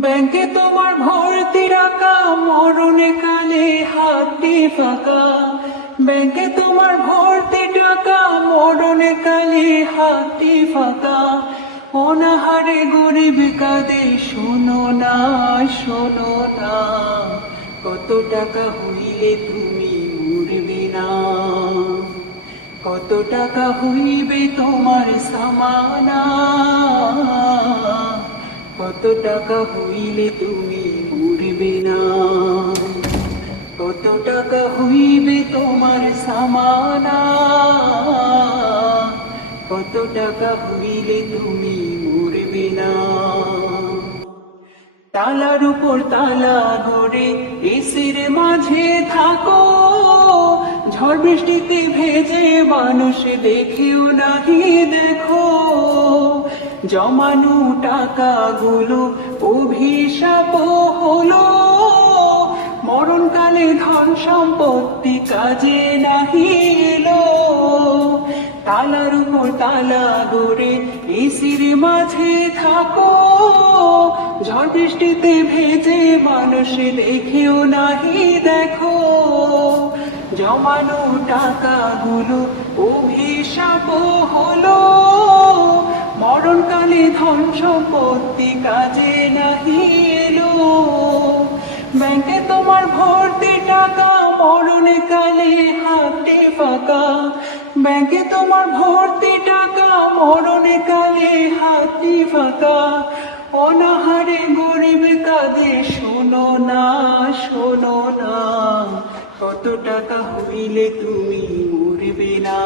ব্যাংকে তোমার ভর্তি টাকা মরণে কালে হাতটি ফাঁকা। ব্যাংকে তোমার ভর্তি টাকা মরণে কালে হাতটি ফাঁকা। অনাহারে গরিব কাঁদে, শোনো না শোনো না। কত টাকা হইলে তুমি মরবে না। কত টাকা হইবে তোমার সামানা। কত টাকা হইলে তুমি উড়বে না? কত টাকা হইবে তোমার সামানা? কত টাকা হইলে তুমি মরবে না? তালার উপর তালা গড়ে এসির মাঝে থাকো। ঝড় বৃষ্টিতে ভেজে মানুষ দেখেও নাহি দেখো। জমানো টাকাগুলো অভিশাপ হলো। মরণকালে ধন সম্পত্তি কাজে নাহি এলো তালার উপর তালা গড়ে এসির মাঝে থাকো। ঝড় বৃষ্টিতে ভেজে মানুষ দেখেও নাহি দেখো। জমানো টাকাগুলো অভিশাপ হলো। ধন সম্পত্তি কাজে নাহি এলো। ব্যাংকে তোমার ভর্তি টাকা, মরণে কালে হাতে ফাঁকা। ব্যাংকে তোমার ভর্তি টাকা, মরণে কালে হাতে ফাঁকা। অনাহারে গরিব কাঁদে, শোনো না শোনো না। কত টাকা হইলে তুমি মরবে না।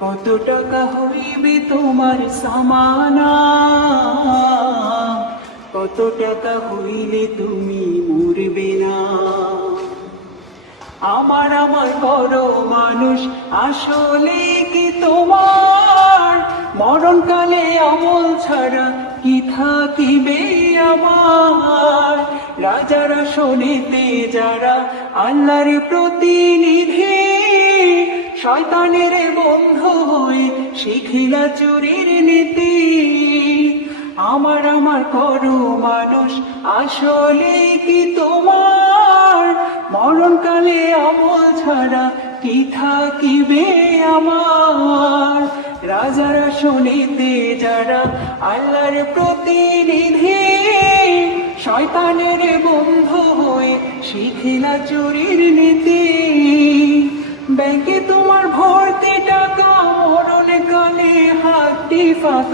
কত টাকা হইবে তোমার সামানা? কত টাকা হইলে তুমি মরবে না? আমার আমার বড় মানুষ, আসলে কি তোমার? মরণকালে আমল ছাড়া কি থাকিবে আমার? রাজারা শোনিতে যারা আল্লাহর প্রতিনিধি শয়তানের বন্ধু হয়ে শিখিলা চুরির নীতি। আমার আমার করু মানুষ, আসলে কি তোমার? মরণকালে আমল ছাড়া কি থাকিবে আমার? রাজারা শুনিতে যারা আল্লাহর প্রতিনিধি, শয়তানের বন্ধু হয়ে শিখিলা চুরির নীতি। ব্যাংকে তোমার